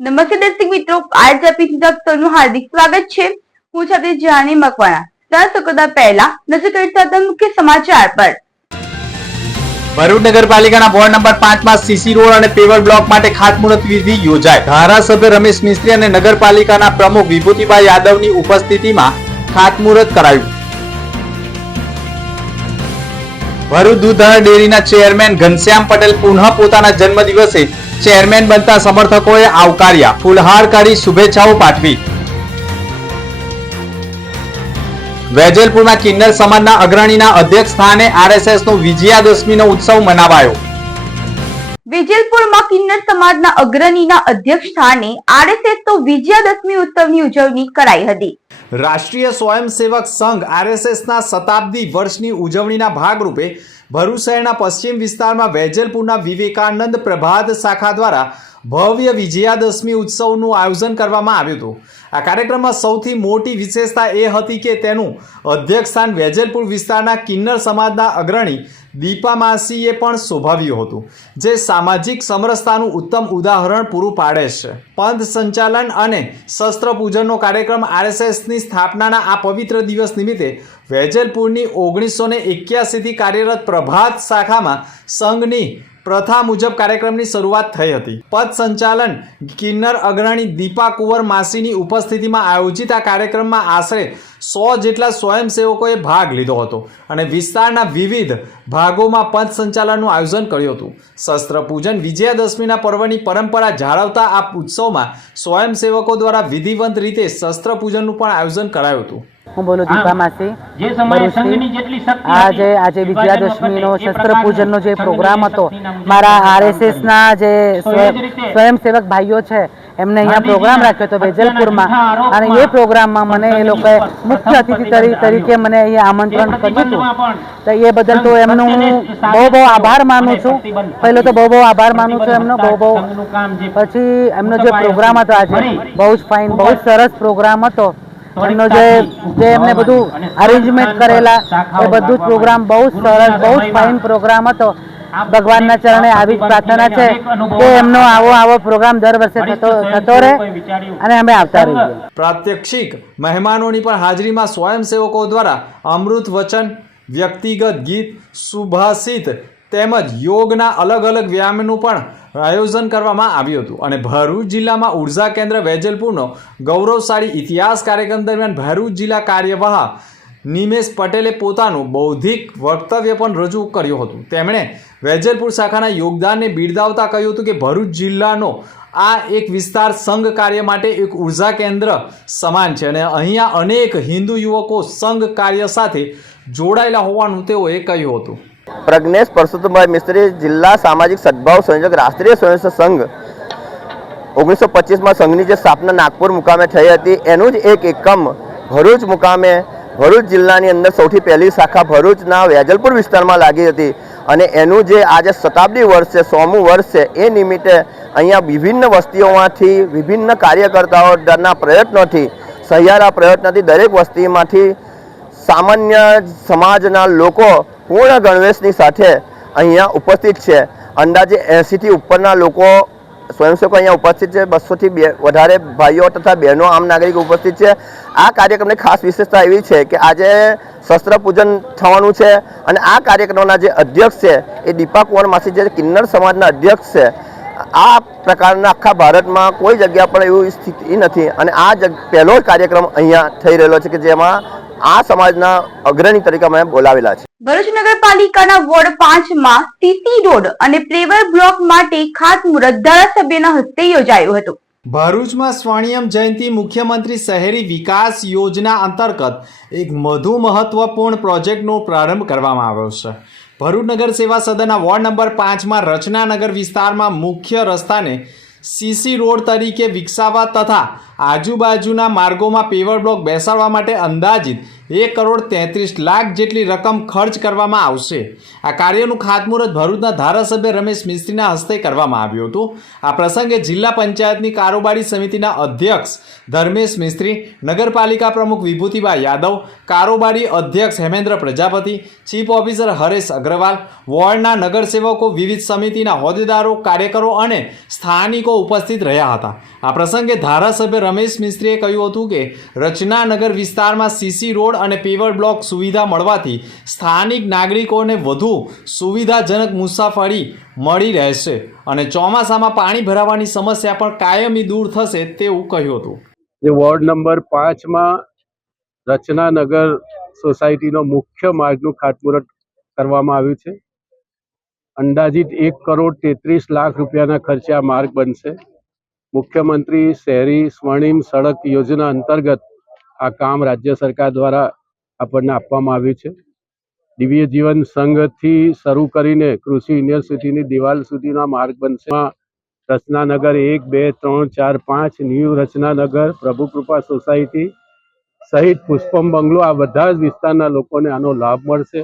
નમસ્તે દર્શક મિત્રો, आज આપણી દફતરનું હાર્દિક સ્વાગત છે। હું સાથે જાની મકવાણા। દર્શકોદા પહેલા નજર કરતા હતા મુખ્ય સમાચાર પર। ભરૂચ નગરપાલિકાના વોર્ડ નંબર 5 માં સીસી રોડ અને પેવર બ્લોક માટે ખાતમુહૂર્ત વિધિ યોજાઈ। ધારાસભ્ય રમેશ મિસ્ત્રી અને નગરપાલિકાના પ્રમુખ વિભૂતિભાઈ યાદવની ઉપસ્થિતિમાં ખાતમુહૂર્ત કરાયું। ભરૂચ દૂધ ડેરીના ચેરમેન ઘનશ્યામ પટેલ પુનઃ પોતાના જન્મદિવસે ચેરમેન બનતા સમર્થકોએ આવકાર્યા, ફૂલહાર કરી શુભેચ્છાઓ પાઠવી। વેજલપુરમાં કિન્નર સમાજના અગ્રણીના અધ્યક્ષ સ્થાને આરએસએસનો વિજયાદશમીનો ઉત્સવ મનાવાયો। વેજલપુરમાં કિન્નર સમાજના અગ્રણીના અધ્યક્ષ સ્થાને આરએસએસનો વિજયાદશમી ઉત્સવની ઉજવણી કરાઈ હતી। રાષ્ટ્રીય સ્વયંસેવક સંઘ આરએસએસના શતાબ્દી વર્ષની ઉજવણીના ભાગરૂપે ભરૂચ શહેરના પશ્ચિમ વિસ્તારમાં વેજલપુરના વિવેકાનંદ પ્રભાત શાખા દ્વારા ભવ્ય વિજયાદશમી ઉત્સવનું આયોજન કરવામાં આવ્યું હતું। આ કાર્યક્રમમાં સૌથી મોટી વિશેષતા એ હતી કે તેનું અધ્યક્ષ સ્થાન વેજલપુર વિસ્તારના કિન્નર સમાજના અગ્રણી દીપા માસીએ પણ શોભાવ્યું હતું, જે સામાજિક સમરસતાનું ઉત્તમ ઉદાહરણ પૂરું પાડે છે। પંથ સંચાલન અને શસ્ત્ર પૂજનનો કાર્યક્રમ આરએસએસની સ્થાપનાના આ પવિત્ર દિવસ નિમિત્તે વેજલપુરની 1981 થી કાર્યરત પ્રભાત શાખામાં સંઘની પ્રથા મુજબ કાર્યક્રમની શરૂઆત થઈ હતી। પદ સંચાલન કિન્નર અગ્રણી દીપા કુંવર માસીની ઉપસ્થિતિમાં આયોજિત આ કાર્યક્રમમાં આશરે 100 જેટલા સ્વયંસેવકોએ ભાગ લીધો હતો અને વિસ્તારના વિવિધ ભાગોમાં પદ સંચાલનનું આયોજન કર્યું હતું। શસ્ત્ર પૂજન વિજયાદશમીના પર્વની પરંપરા જાળવતા આ ઉત્સવમાં સ્વયંસેવકો દ્વારા વિધિવંત રીતે શસ્ત્ર પૂજનનું પણ આયોજન કરાયું હતું। હું બોલું દીપા માસી આજે વિજયાદશમીનો શસ્ત્ર પૂજનનો જે પ્રોગ્રામ હતો, મારા આરએસએસના જે સ્વયંસેવક ભાઈઓ છે એમને અહીંયા પ્રોગ્રામ રાખ્યો હતો વેજલપુરમાં, અને એ પ્રોગ્રામમાં મને એ લોકોએ મુખ્ય અતિથિ તરીકે મને અહીંયા આમંત્રણ કર્યું હતું। તો એ બદલ તો એમનો હું બહુ આભાર માનું છું। પહેલો તો બહુ આભાર માનું છું એમનો બહુ। પછી એમનો જે પ્રોગ્રામ હતો આજે બહુ જ ફાઇન, બહુ જ સરસ પ્રોગ્રામ હતો। એમનો જે એમને બધું અરેન્જમેન્ટ કરેલા એ બધું જ પ્રોગ્રામ બહુ જ સરસ, બહુ જ ફાઇન પ્રોગ્રામ હતો। ભગવાનના ચરણે આવી જ પ્રાર્થના છે કે એમનો આવો પ્રોગ્રામ દર વર્ષે થતો રહે અને અમે આવતા રહીએ। પ્રાત્યક્ષિક મહેમાનોની પણ હાજરીમાં સ્વયંસેવકો દ્વારા અમૃત વચન, વ્યક્તિગત ગીત, સુભાષિત તેમજ યોગના અલગ અલગ વ્યાયામનું પણ આયોજન કરવામાં આવ્યું હતું। અને ભરૂચ જિલ્લામાં ઉર્જા કેન્દ્ર વેજલપુરનો ગૌરવશાળી ઇતિહાસ કાર્યક્રમ દરમિયાન ભરૂચ જિલ્લા કાર્યવાહ નિમેશ પટેલે પોતાનું બૌદ્ધિક વક્તવ્ય પણ રજૂ કર્યું હતું। તેમણે વેજલપુર શાખાના યોગદાનને બિરદાવતા કહ્યું હતું કે ભરૂચ જિલ્લાનો આ એક વિસ્તાર સંઘ કાર્ય માટે એક ઉર્જા કેન્દ્ર સમાન છે અને અહીંયા અનેક હિન્દુ યુવકો સંઘ કાર્ય સાથે જોડાયેલા હોવાનું તેઓએ કહ્યું હતું। પ્રજ્ઞેશ પરસોત્તમભાઈ મિસ્ત્રી, જિલ્લા સામાજિક સદભાવ સંયોજક, રાષ્ટ્રીય સ્વયંસેવક સંઘ। 1925માં સંઘની જે સ્થાપના નાગપુર મુકામે થઈ હતી એનું જ એક એકમ ભરૂચ મુકામે ભરૂચ જિલ્લાની અંદર સૌથી પહેલી શાખા ભરૂચના વેજલપુર વિસ્તારમાં લાગી હતી અને એનું જે આજે શતાબ્દી વર્ષ છે, 100મું વર્ષ છે, એ નિમિત્તે અહીંયા વિભિન્ન વસ્તીઓમાંથી, વિભિન્ન કાર્યકર્તાઓના પ્રયત્નોથી, સહિયારા પ્રયત્નોથી દરેક વસ્તીમાંથી સામાન્ય સમાજના લોકો પૂર્ણ ગણવેશની સાથે અહીંયા ઉપસ્થિત છે। અંદાજે 80 થી ઉપરના લોકો સ્વયંસેવકો અહીંયા ઉપસ્થિત છે। 200 થી વધારે ભાઈઓ તથા બહેનો આમ નાગરિકો ઉપસ્થિત છે। આ કાર્યક્રમની ખાસ વિશેષતા એવી છે કે આજે શસ્ત્ર પૂજન થવાનું છે અને આ કાર્યક્રમના જે અધ્યક્ષ છે એ દીપા કુંવર માસી, જે કિન્નર સમાજના અધ્યક્ષ છે। આ પ્રકારના આખા ભારતમાં કોઈ જગ્યા પર એવી સ્થિતિ નથી અને આ પહેલો જ કાર્યક્રમ અહીંયા થઈ રહેલો છે કે જેમાં આ સમાજના અગ્રણી તરીકે અમે બોલાવેલા છે। ભરૂચ નગરપાલિકાના વોર્ડ 5 માં સીસી રોડ અને પેવર બ્લોક માટે ખાતમુહૂર્ત ધારાસભ્યના હસ્તે યોજાયું હતું। ભરૂચમાં સ્વર્ણિમ જયંતિ મુખ્યમંત્રી શહેરી વિકાસ યોજના અંતર્ગત એક મહત્વપૂર્ણ પ્રોજેક્ટનો પ્રારંભ કરવામાં આવ્યો છે। ભરૂચ નગર સેવા સદનના વોર્ડ નંબર 5 માં રચનાનગર વિસ્તારમાં મુખ્ય રસ્તાને સીસી રોડ તરીકે વિકસાવવા તથા આજુબાજુના માર્ગોમાં પેવર બ્લોક બેસાડવા માટે અંદાજિત 1,33,00,000 જેટલી રકમ ખર્ચ કરવામાં આવશે. આ કાર્યનું ખાતમુહૂર્ત ભરૂચના ધારાસભ્ય રમેશ મિસ્ત્રીના હસ્તે કરવામાં આવ્યું હતું. આ પ્રસંગે જિલ્લા પંચાયતની કારોબારી સમિતિના અધ્યક્ષ ધર્મેશ મિસ્ત્રી, નગરપાલિકા પ્રમુખ વિભૂતિબા યાદવ, કારોબારી અધ્યક્ષ હેમેન્દ્ર પ્રજાપતિ, ચીફ ઓફિસર હરેશ અગ્રવાલ, વોર્ડના નગરસેવકો, વિવિધ સમિતિના હોદ્દેદારો, કાર્યકરો અને સ્થાનિકો ઉપસ્થિત રહ્યા હતા. આ પ્રસંગે ધારાસભ્ય રમેશ મિસ્ત્રીએ કહ્યું હતું કે રચનાનગર વિસ્તારમાં સીસી રોડ અને પેવર બ્લોક સુવિધા મળવાથી સ્થાનિક નાગરિકોને વધુ સુવિધાજનક મુસાફરી મળી રહેશે અને ચોમાસામાં પાણી ભરાવાની સમસ્યા પણ કાયમી દૂર થશે તેવું કહ્યું હતું. જે વોર્ડ નંબર 5માં રચનાનગર સોસાયટીનો મુખ્ય માર્ગનું ખાતમુહૂર્ત કરવામાં આવ્યું છે. અંદાજિત 1,33,00,000 રૂપિયાના ખર્ચે આ માર્ગ બનશે. મુખ્યમંત્રી શહેરી સ્વર્ણિમ સડક યોજના અંતર્ગત આ કામ રાજ્ય સરકાર દ્વારા આપણને આપવામાં આવ્યું છે. દિવ્ય જીવન સંઘથી શરૂ કરીને કૃષિ યુનિવર્સિટીની દિવાલ સુધીનો માર્ગ બનશે. રચનાનગર 1, 2, 3, 4, 5, ન્યૂ રચનાનગર, પ્રભુકૃપા સોસાયટી સહિત પુષ્પમ બંગલો, આ બધા જ વિસ્તારના લોકોને આનો લાભ મળશે.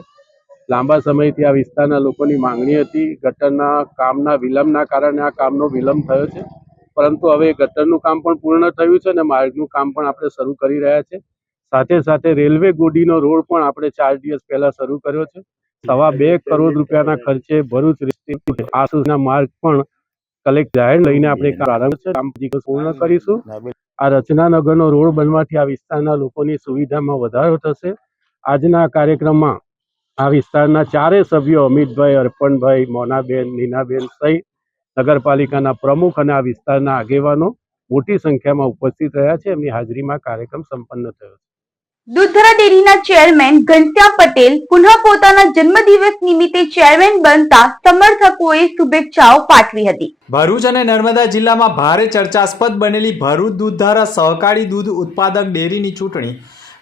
લાંબા સમયથી આ વિસ્તારના લોકોની માંગણી હતી. ગટરના કામના વિલંબના કારણે આ કામનો વિલંબ થયો છે, પરંતુ હવે ગટરનું કામ પણ પૂર્ણ થયું છે અને માર્ગનું કામ પણ આપણે શરૂ કરી રહ્યા છે. સાથે સાથે રેલવે ગોડીનો રોડ પણ આપણે 4 દિવસ પહેલા શરૂ કર્યો છે. 2.25 કરોડ રૂપિયાના ખર્ચે ભરૂચ આ સુધીના માર્ગ પણ કલેક્ટર જાહેર લઈને આપણે પ્રારંભ છે કામ પૂર્ણ કરીશું. આ રચનાનગરનો રોડ બનવાથી આ વિસ્તારના લોકોની સુવિધામાં વધારો થશે. આજના કાર્યક્રમમાં આ વિસ્તારના 4 સભ્યો અમિતભાઈ, અર્પણભાઈ, મોનાબેન, નીનાબેન સહિત નગરપાલિકાના પ્રમુખ અને આ વિસ્તારના આગેવાનો મોટી સંખ્યામાં ઉપસ્થિત રહ્યા છે. એમની હાજરીમાં કાર્યક્રમ સંપન્ન થયો છે. દૂધધરા ડેરીના ચેરમેન ઘનશ્યામ પટેલ પુનઃ પોતાના જન્મદિવસ નિમિત્તે ચેરમેન બનતા સમર્થકોએ શુભેચ્છાઓ પાઠવી હતી. ભરૂચ અને નર્મદા જિલ્લામાં ભારે ચર્ચાસ્પદ બનેલી ભરૂચ દૂધધારા સહકારી દૂધ ઉત્પાદક ડેરીની ચૂંટણી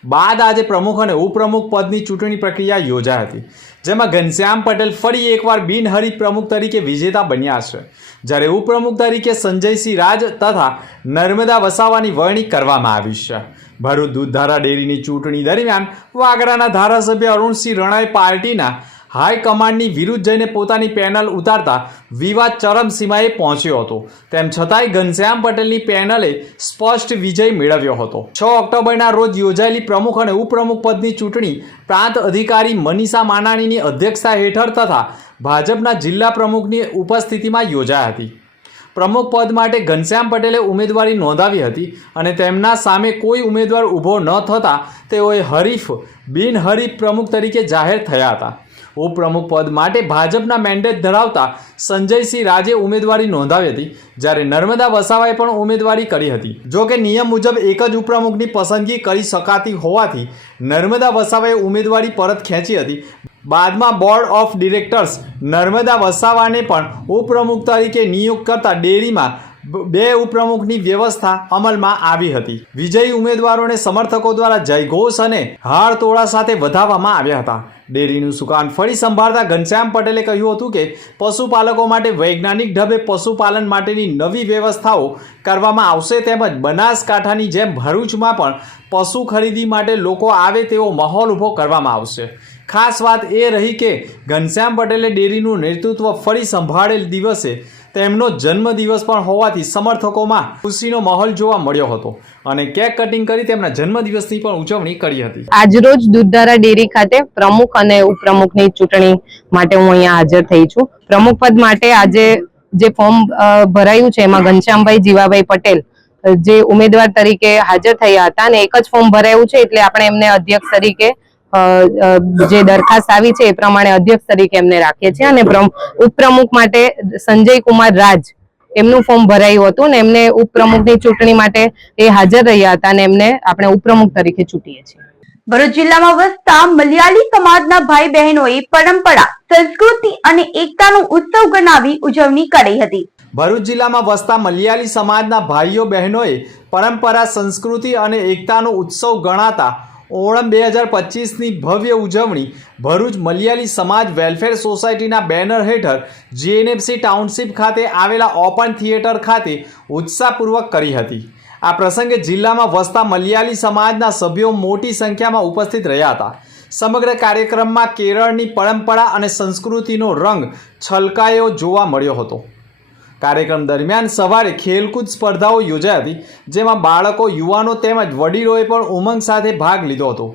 બાદ આજે પ્રમુખ અને ઉપપ્રમુખ પદની ચૂંટણી પ્રક્રિયા યોજાઈ હતી, જેમાં ઘનશ્યામ પટેલ ફરી એકવાર બિનહરીફ પ્રમુખ તરીકે વિજેતા બન્યા છે, જ્યારે ઉપપ્રમુખ તરીકે સંજયસિંહ રાજ તથા નર્મદા વસાવાની વરણી કરવામાં આવી છે. ભરૂચ દૂધધારા ડેરીની ચૂંટણી દરમિયાન વાગરાના ધારાસભ્ય અરુણસિંહ રણાએ પાર્ટીના હાઈકમાન્ડની વિરુદ્ધ જઈને પોતાની પેનલ ઉતારતા વિવાદ ચરમસીમાએ પહોંચ્યો હતો. તેમ છતાંય ઘનશ્યામ પટેલની પેનલે સ્પષ્ટ વિજય મેળવ્યો હતો. 6 ઓક્ટોબરના રોજ યોજાયેલી પ્રમુખ અને ઉપપ્રમુખ પદની ચૂંટણી પ્રાંત અધિકારી મનીષા માનાણીની અધ્યક્ષતા હેઠળ તથા ભાજપના જિલ્લા પ્રમુખની ઉપસ્થિતિમાં યોજાઈ હતી. પ્રમુખ પદ માટે ઘનશ્યામ પટેલે ઉમેદવારી નોંધાવી હતી અને તેમના સામે કોઈ ઉમેદવાર ઊભો ન થતાં તેઓએ બિનહરીફ પ્રમુખ તરીકે જાહેર થયા હતા. ઉપપ્રમુખ પદ માટે ભાજપના મેન્ડેટ ધરાવતા સંજયસિંહ રાજે ઉમેદવારી નોંધાવી હતી, જ્યારે નર્મદા વસાવાએ પણ ઉમેદવારી કરી હતી. જો કે નિયમ મુજબ એક જ ઉપપ્રમુખની પસંદગી કરી શકાતી હોવાથી નર્મદા વસાવાએ ઉમેદવારી પરત ખેંચી હતી. બાદમાં બોર્ડ ઓફ ડિરેક્ટર્સ નર્મદા વસાવાને પણ ઉપપ્રમુખ તરીકે નિયુક્ત કરતા ડેરીમાં 2 ઉપપ્રમુખની વ્યવસ્થા અમલમાં આવી હતી. વિજયી ઉમેદવારોને સમર્થકો દ્વારા જયઘોષ અને હારતોળા સાથે વધાવવામાં આવ્યા હતા. ડેરીનું સુકાન ફરી સંભાળતા ઘનશ્યામ પટેલે કહ્યું હતું કે પશુપાલકો માટે વૈજ્ઞાનિક ઢબે પશુપાલન માટેની નવી વ્યવસ્થાઓ કરવામાં આવશે, તેમજ બનાસકાંઠાની જેમ ભરૂચમાં પણ પશુ ખરીદી માટે લોકો આવે તેવો માહોલ ઊભો કરવામાં આવશે. ખાસ વાત એ રહી કે ઘનશ્યામ પટેલે ડેરીનું નેતૃત્વ ફરી સંભાળેલ દિવસે તેમનો જન્મદિવસ પણ હોવાથી સમર્થકોમાં ખુશીનો માહોલ જોવા મળ્યો હતો અને કેક કટિંગ કરી તેમના જન્મદિવસની પણ ઉજવણી કરી હતી. આજરોજ દૂધધારા ડેરી ખાતે પ્રમુખ અને ઉપપ્રમુખની ચૂંટણી માટે હું અહીંયા હાજર થઈ છું. પ્રમુખ પદ માટે આજે જે ફોર્મ ભરાયું છે એમાં ઘનશ્યામભાઈ જીવાભાઈ પટેલ જે ઉમેદવાર તરીકે હાજર થયા હતા અને એક જ ફોર્મ ભરાયું છે એટલે આપણે એમને અધ્યક્ષ તરીકે જે દરખાસ્ત આવી છે એ પ્રમાણે અધ્યક્ષ તરીકે એમને રાખીએ છીએ અને ઉપપ્રમુખ માટે સંજય કુમાર રાજ એમનું ફોર્મ ભરાયું હતું ને એમને ઉપપ્રમુખની ચૂંટણી માટે એ હાજર રહ્યા હતા અને એમને આપણે ઉપપ્રમુખ તરીકે ચૂંટીએ છીએ. ભરૂચ જિલ્લામાં વસતા મલયાલી સમાજના ભાઈ બહેનોએ પરંપરા, સંસ્કૃતિ અને એકતાનો ઉત્સવ ગણાવી ઉજવણી કરી હતી. ભરૂચ જિલ્લામાં વસતા મલયાલી સમાજના ભાઈઓ બહેનોએ પરંપરા, સંસ્કૃતિ અને એકતાનો ઉત્સવ ગણાતા ઓણમ 2025ની ભવ્ય ઉજવણી ભરૂચ મલયાલી સમાજ વેલફેર સોસાયટીના બેનર હેઠળ GNFC ટાઉનશીપ ખાતે આવેલા ઓપન થિયેટર ખાતે ઉત્સાહપૂર્વક કરી હતી. આ પ્રસંગે જિલ્લામાં વસતા મલયાલી સમાજના સભ્યો મોટી સંખ્યામાં ઉપસ્થિત રહ્યા હતા. સમગ્ર કાર્યક્રમમાં કેરળની પરંપરા અને સંસ્કૃતિનો રંગ છલકાયો જોવા મળ્યો હતો. કાર્યક્રમ દરમિયાન સવારે ખેલકૂદ સ્પર્ધાઓ યોજાઈ હતી, જેમાં બાળકો, યુવાનો તેમજ વડીલોએ પણ ઉમંગ સાથે ભાગ લીધો હતો.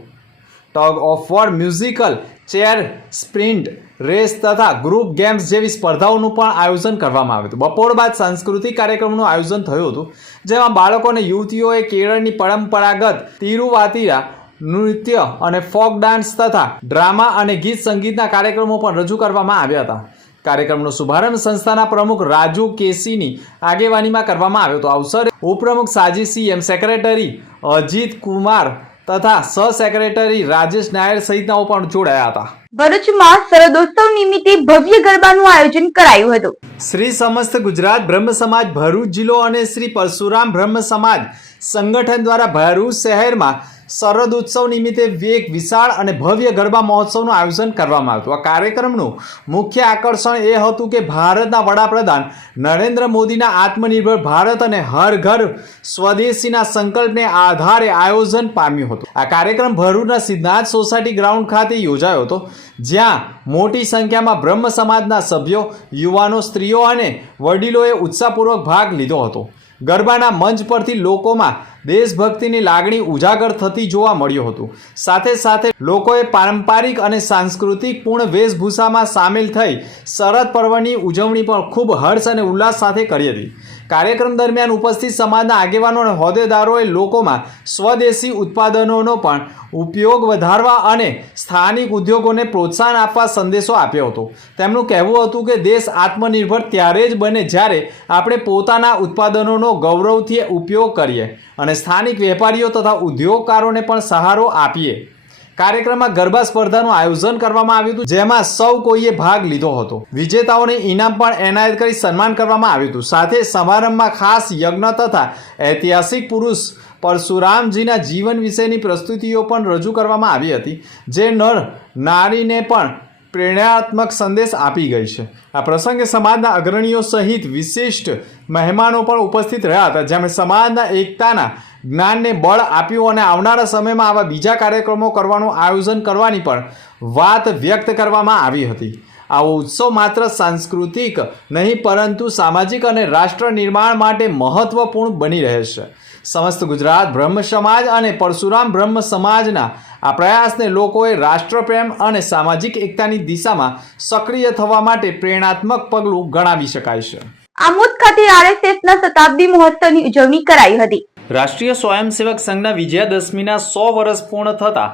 Tug of war, musical chair, sprint race તથા ગ્રુપ ગેમ્સ જેવી સ્પર્ધાઓનું પણ આયોજન કરવામાં આવ્યું હતું. બપોર બાદ સાંસ્કૃતિક કાર્યક્રમનું આયોજન થયું હતું, જેમાં બાળકો અને યુવતીઓએ કેરળની પરંપરાગત તિરુવાતિરા નૃત્ય અને ફોક ડાન્સ તથા ડ્રામા અને ગીત સંગીતના કાર્યક્રમો પણ રજૂ કરવામાં આવ્યા હતા. કાર્યક્રમનો શુભારંભ સંસ્થાના પ્રમુખ રાજુ કેસીની આગેવાનીમાં કરવામાં આવ્યો હતો. આ અવસરે ઉપપ્રમુખ સાજી સીએમ, સેક્રેટરી અજીત કુમાર તથા સહ સેક્રેટરી રાજેશ નાયર સહિતનાઓ પણ જોડાયા હતા. ભરૂચમાં શરદોત્સવ નિમિત્તે ભવ્ય ગરબાનું આયોજન કરાયું હતું. શ્રી સમસ્ત ગુજરાત બ્રહ્મ સમાજ ભરૂચ જિલ્લો અને શ્રી પરશુરામ બ્રહ્મ સમાજ સંગઠન દ્વારા ભરૂચ શહેરમાં શરદ ઉત્સવ નિમિત્તે એક વિશાળ અને ભવ્ય ગરબા મહોત્સવનું આયોજન કરવામાં આવ્યું. આ કાર્યક્રમનું મુખ્ય આકર્ષણ એ હતું કે ભારતના વડાપ્રધાન નરેન્દ્ર મોદીના આત્મનિર્ભર ભારત અને હર ઘર સ્વદેશીના સંકલ્પને આધારે આયોજન પામ્યું હતું. આ કાર્યક્રમ ભરૂચના સિદ્ધાર્થ સોસાયટી ગ્રાઉન્ડ ખાતે યોજાયો હતો, જ્યાં મોટી સંખ્યામાં બ્રહ્મ સમાજના સભ્યો, યુવાનો, સ્ત્રીઓ અને વડીલોએ ઉત્સાહપૂર્વક ભાગ લીધો હતો. ગરબાના મંચ પરથી લોકોમાં દેશભક્તિની લાગણી ઉજાગર થતી જોવા મળ્યું હતું. સાથે સાથે લોકોએ પારંપરિક અને સાંસ્કૃતિક પૂર્ણ વેશભૂષામાં સામેલ થઈ શરદ પર્વની ઉજવણી પણ ખૂબ હર્ષ અને ઉલ્લાસ સાથે કરી હતી. કાર્યક્રમ દરમિયાન ઉપસ્થિત સમાજના આગેવાનો અને હોદ્દેદારોએ લોકોમાં સ્વદેશી ઉત્પાદનોનો પણ ઉપયોગ વધારવા અને સ્થાનિક ઉદ્યોગોને પ્રોત્સાહન આપવા સંદેશો આપ્યો હતો. તેમનું કહેવું હતું કે દેશ આત્મનિર્ભર ત્યારે જ બને જ્યારે આપણે પોતાના ઉત્પાદનોનો ગૌરવથી ઉપયોગ કરીએ અને સ્થાનિક વેપારીઓ તથા ઉદ્યોગકારોને પણ સહારો આપીએ. કાર્યક્રમમાં ગરબા સ્પર્ધાનું આયોજન કરવામાં આવ્યું હતું, જેમાં સૌ કોઈએ ભાગ લીધો હતો. વિજેતાઓને ઇનામ પણ એનાયત કરી સન્માન કરવામાં આવ્યું હતું. સાથે સમારંભમાં ખાસ યજ્ઞ તથા ઐતિહાસિક પુરુષ પરશુરામજીના જીવન વિશેની પ્રસ્તુતિઓ પણ રજૂ કરવામાં આવી હતી, જે નર નારીને પણ પ્રેરણાત્મક સંદેશ આપી ગઈ છે. આ પ્રસંગે સમાજના અગ્રણીઓ સહિત વિશિષ્ટ મહેમાનો પણ ઉપસ્થિત રહ્યા હતા, જેમણે સમાજના એકતાના જ્ઞાનને બળ આપ્યું અને આવનારા સમયમાં આવા બીજા કાર્યક્રમો કરવાનું આયોજન કરવાની પણ વાત વ્યક્ત કરવામાં આવી હતી. આવો ઉત્સવ માત્ર સાંસ્કૃતિક નહીં પરંતુ સામાજિક અને રાષ્ટ્ર નિર્માણ માટે મહત્વપૂર્ણ બની રહે છે. સમસ્ત ગુજરાત બ્રહ્મ સમાજ અને પરશુરામ બ્રહ્મ સમાજના આ પ્રયાસને લોકોએ રાષ્ટ્રપ્રેમ અને સામાજિક એકતાની દિશામાં સક્રિય થવા માટે પ્રેરણાત્મક પગલું ગણાવી શકાય છે. આમોદ ખાતે આરએસએસના શતાબ્દી મહોત્સવની ઉજવણી કરાઈ હતી. રાષ્ટ્રીય સ્વયંસેવક સંઘના વિજયાદશમીના 100 વર્ષ પૂર્ણ થતા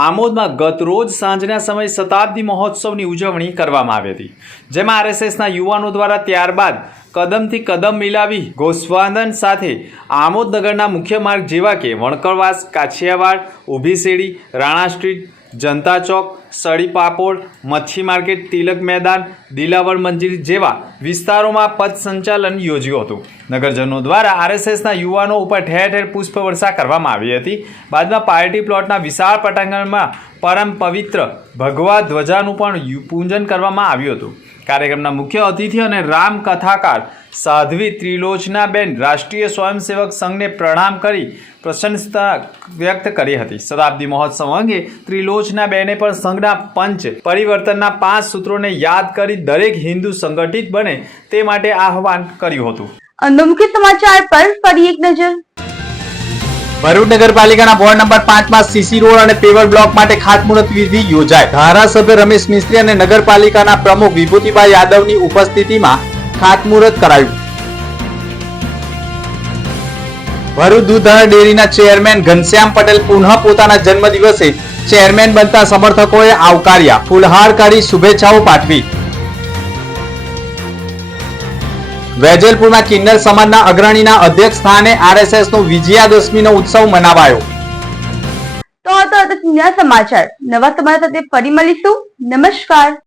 આમોદમાં ગત રોજ સાંજના સમયે શતાબ્દી મહોત્સવની ઉજવણી કરવામાં આવી હતી, જેમાં આરએસએસના યુવાનો દ્વારા ત્યારબાદ કદમથી કદમ મિલાવી ઘોષવાદન સાથે આમોદ નગરના મુખ્ય માર્ગ જેવા કે વણકરવાસ, કાછિયાવાડ, ઊભી શેરી, રાણા સ્ટ્રીટ, જનતા ચોક, સળી પાપોડ, મચ્છી માર્કેટ, તિલક મેદાન, દિલાવર મંજિલ જેવા વિસ્તારોમાં પથ સંચાલન યોજ્યું હતું. નગરજનો દ્વારા આરએસએસના યુવાનો ઉપર ઠેર ઠેર પુષ્પવર્ષા કરવામાં આવી હતી. બાદમાં પાર્ટી પ્લોટના વિશાળ પટાંગણમાં પરમ પવિત્ર ભગવા ધ્વજાનું પણ પૂજન કરવામાં આવ્યું હતું. કાર્યક્રમના મુખ્ય અતિથિ અને રામકથાકાર સાધ્વી ત્રિલોચનાબેન રાષ્ટ્રીય સ્વયંસેવક સંઘને પ્રણામ કરી પ્રશંસા વ્યક્ત કરી હતી. શતાબ્દી મહોત્સવ અંગે ત્રિલોચનાબેને પણ સંઘના પંચ પરિવર્તનના 5 સૂત્રોને યાદ કરી દરેક હિન્દુ સંગઠિત બને તે માટે આહવાન કર્યું હતું. અન્ય મુખ્ય સમાચાર પર ફરી એક નજર. ભરૂચ નગરપાલિકાના વોર્ડ નંબર 5 માં સીસી રોડ અને પેવર બ્લોક માટે ખાતમુહૂર્ત વિધિ યોજાઈ. ધારાસભ્ય રમેશ મિસ્ત્રી અને નગરપાલિકાના પ્રમુખ વિભૂતિભાઈ યાદવની ઉપસ્થિતિમાં ખાતમુહૂર્ત કરાયું. ભરૂચ દૂધધારા ડેરીના ચેરમેન ઘનશ્યામ પટેલ પુનઃ પોતાના જન્મદિવસે ચેરમેન બનતા સમર્થકોએ આવકાર્યા. ફૂલહાર કરી શુભેચ્છાઓ પાઠવી. વેજલપુરમાં કિન્નર સમાજના અગ્રણીના અધ્યક્ષ સ્થાને આરએસએસનો વિજયાદશમીનો ઉત્સવ મનાવાયો. તો આ તો હતા સમાચાર. નવા સમાચાર સાથે ફરી મળીશું. નમસ્કાર.